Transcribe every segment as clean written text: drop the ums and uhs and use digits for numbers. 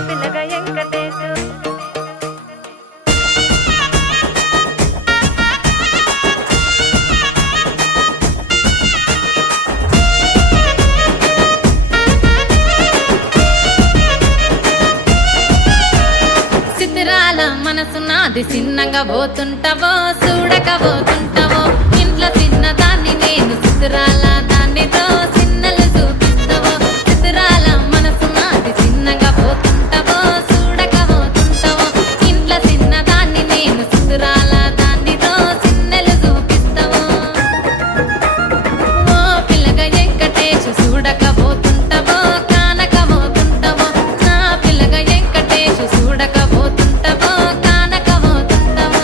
పిల్లగా వెంకటేశు సిద్ధిరాల మనసు నాది చిన్నగా పోతుంటావో చూడక పోతుంటావో ఇంట్లో చిన్నదాన్ని నేను సిద్ధిరాల దానితో చిన్నలు చూపిస్తావో సిద్ధిరాల మనసు నాది చిన్నగా పోతుంటావో చూడక పోతుంటావో ఇంట్లో చిన్నదాన్ని నేను సిద్ధిరాల దానితో చిన్నలు చూపిస్తావో ఓ పిల్లగా వెంకటేశు చూడక పోతుంటావో కానక పోతుంటావో నా పిల్లగా వెంకటేశు చూడక పోతుంటావో కానక పోతుంటావో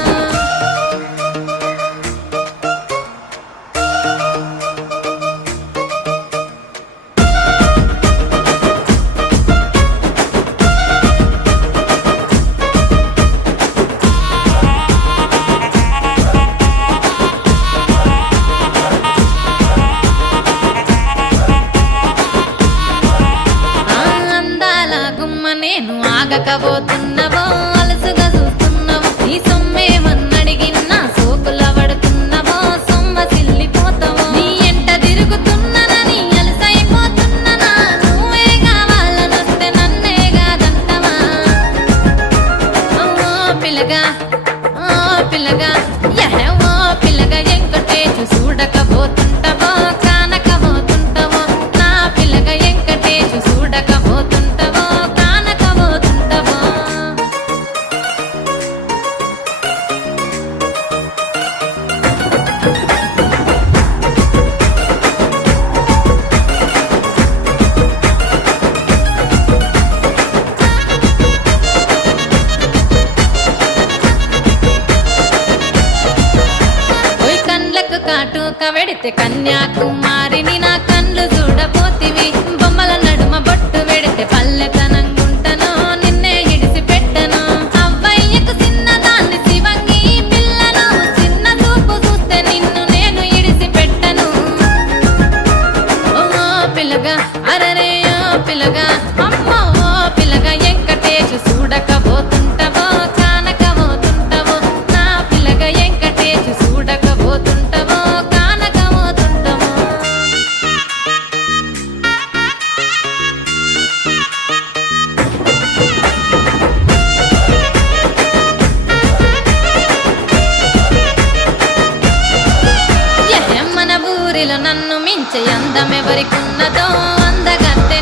అందాల గుమ్మ నేను ఆగకపోతున్నావో అలసుగా చూస్తున్నావో నీ సొమ్మేమన్నడిగిన్నా సోకుల పడుతున్నావో సొమ్మ సిల్లిపోతావో నీ ఎంట తిరుగుతున్నానని అలసైపోతున్నానా నువ్వే కావాలనొస్తే నన్నే కాదంటవా ఓ పిల్లగా ఓ పిల్లగా ఓ పిల్లగా వెంకటేశు చూడకపోతుంటావో కానకపోతుంటావో నా పిల్లగా వెంకటేశు చూడకపోతుంటావో కానకపోతుంటావో ఓయ్ కండ్లకు కాటుక వెడితే కన్యాకుమారిని నా కండ్లు చూడపోతివి బొమ్మల నడుమ బొట్టు వెడితే పల్లెతనంగుంటను నిన్నే ఇడిసి పెట్టను అవ్వయ్యకు చిన్నదాన్ని శివంగి పిల్లను చిన్న చూపు చూస్తే నిన్ను నేను ఇడిసి పెట్టను ఓ పిల్లగా అరరే ఓ పిల్లగా అమ్మో ఓ పిల్లగా వెంకటేశు చూడకపోతుంటావో కానకపోతుంటావో నా పిల్లగా వెంకటేశు చూడకపోతుంటావో కానకపోతుంటావో మన ఊరిలో నన్ను మించే అందమెవరికున్నదో అందగత్తె